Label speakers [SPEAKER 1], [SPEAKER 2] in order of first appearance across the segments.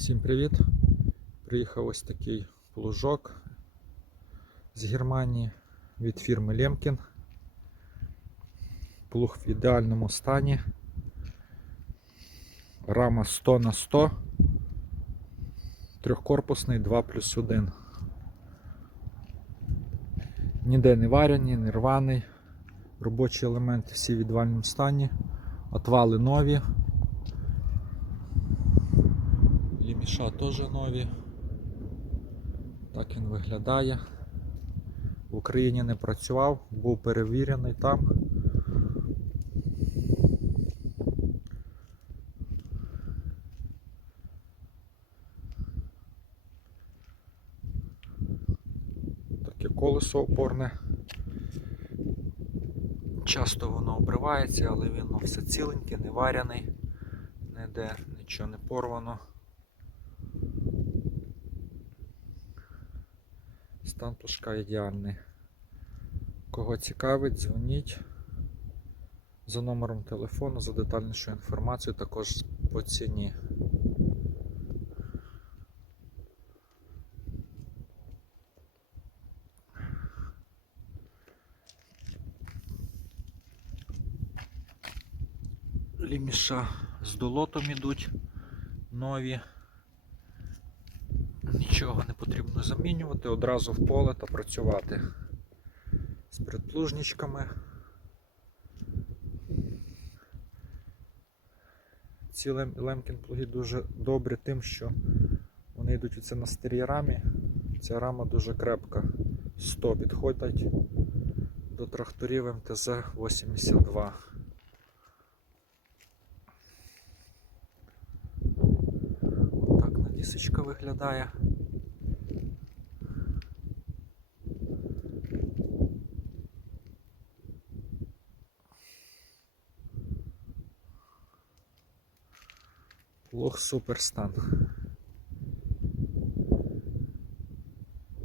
[SPEAKER 1] Всім привіт! Приїхав ось такий плужок з Германії від фірми Лемкін. Плуг в ідеальному стані. Рама 100 на 100 трьохкорпусний 2 плюс 1. Ніде не варяні, не рваний. Робочі елементи всі в ідеальному стані. Отвали нові. Ліміша теж нові. Так він виглядає. В Україні не працював, був перевірений там. Таке колесо опорне. Часто воно обривається, але він ну, все ціленьке, не варяний, ніде нічого не порвано. Стан плужка ідеальний. Кого цікавить, дзвоніть за номером телефону, за детальнішу інформацію, також по ціні. Ліміша з долотом ідуть нові. Нічого не потрібно замінювати, одразу в поле та працювати з предплужничками. Ці лемкін плуги дуже добрі тим, що вони йдуть оце на старій рамі. Ця рама дуже крепка. 100 підходять до тракторів МТЗ-82. Навісочка виглядає. Плуг суперстан.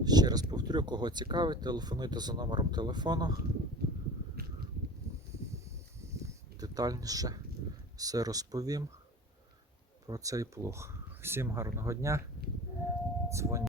[SPEAKER 1] Ще раз повторю, кого цікавить, телефонуйте за номером телефону. Детальніше все розповім про цей плуг. Всім гарного дня. Дзвоніть.